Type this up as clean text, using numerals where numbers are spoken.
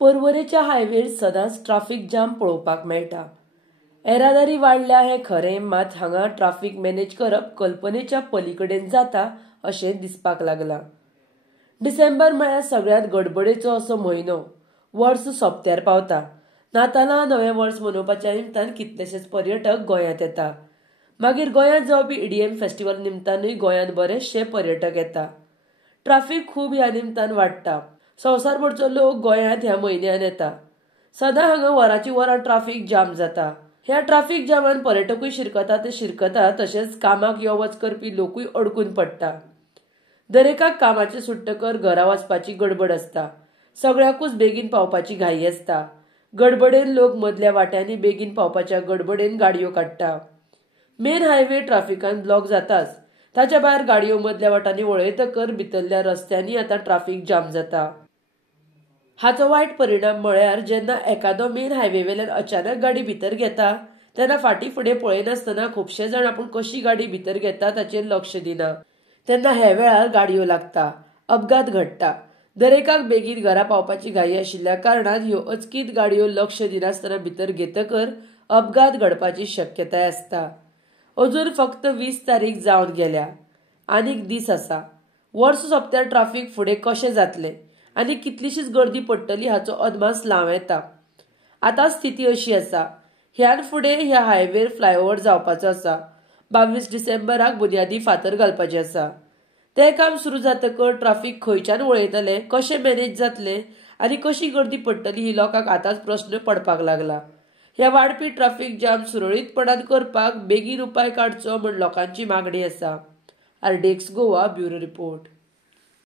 पर्वरेच्या हायवेर सदांच traffic jam पळोवपाक मेळटा। येरादारी वाडल्या हें खरें, मात हांगा ट्राफिक मॅनेज करप कल्पनेच्या पलीकडेन जाता अशें दिसपाक लागलां। डिसेंबर म्हळ्यार सगळ्यांत गडबडीचो असो म्हयनो। वर्स सोंपत्यार पावता। नातालां नवें वर्स मनोवपाच्या निमतान कितलेशेच पर्यटक गोंयांत येता। मागीर गोंयांत जावपी ईडीएम फेस्टिवल निमतानूय गोंयांत बरेचशे पर्यटक येता। ट्राफिक खूब ह्या निमतान वाडटा। संवसारभरचो लोक गोंयांत ह्या म्हयन्यान येता। सदां हांगा वरांची वरां ट्राफिक जाम जाता। ह्या ट्राफिक जामान पर्यटकूय शिरकता तशेंच कामाक यो वच करपी लोकूय अडकून पडटा। दरेकाक कामाचें सुट्टकर घरा वचपाची गडबड आसता। सगळ्याकूच बेगीन पावपाची घाई आसता। गडबडेन लोक मदल्या वाट्यांनी बेगीन पावपाच्या गडबडेन गाडयो काडटा। मेन हायवे ट्राफिकान ब्लॉक जाताच। ताच्या भायर गाडयो मदल्या वाटांनी वळयतकर भितरल्या रस्त्यांनी आतां ट्राफिक जाम जाता। हाचो वायट परिणाम म्हळ्यार जेन्ना एकादो मेन हायवे वेल्यान अचानक गाडी भितर घेता तेन्ना फाटीं फुडें पळयनासतना खुबशे जाण आपूण कशी गाडी भितर घेता ताचेर लक्ष दिना। तेन्ना हे वेळार गाडयो लागता, अपघात घडटा। दरेकाक बेगीन घरा पावपाची घाई आशिल्ल्या कारणान ह्यो अचकीत गाडयो लक्ष दिनासतना भितर घेतकर अपघात घडपाची शक्यताय आसता। अजून फक्त 20 तारीख जावन गेल्या। आनीक दीस आसा। वर्स सोंपत्यार ट्राफिक फुडें कशें जातलें आनी कितलीशीच गर्दी पडटली हाचो अदमास लाव येता। आतां स्थिती अशी आसा। ह्यान फुडें ह्या हायवेर फ्लायओव्हर जावपाचो आसा। 22 डिसेंबराक बुन्यादी फातर घालपाचें आसा। तें काम सुरू जातकर ट्राफिक खंयच्यान वळयतले, कशें मॅनेज जातलें आनी कशी गर्दी पडटली ही लोकांक आतांच प्रस्न पडपाक लागला। ह्या वाडपी ट्राफिक जाम सुरळीतपणान करपाक बेगीन उपाय काडचो म्हण लोकांची मागणी आसा। RDX Goa bureau report.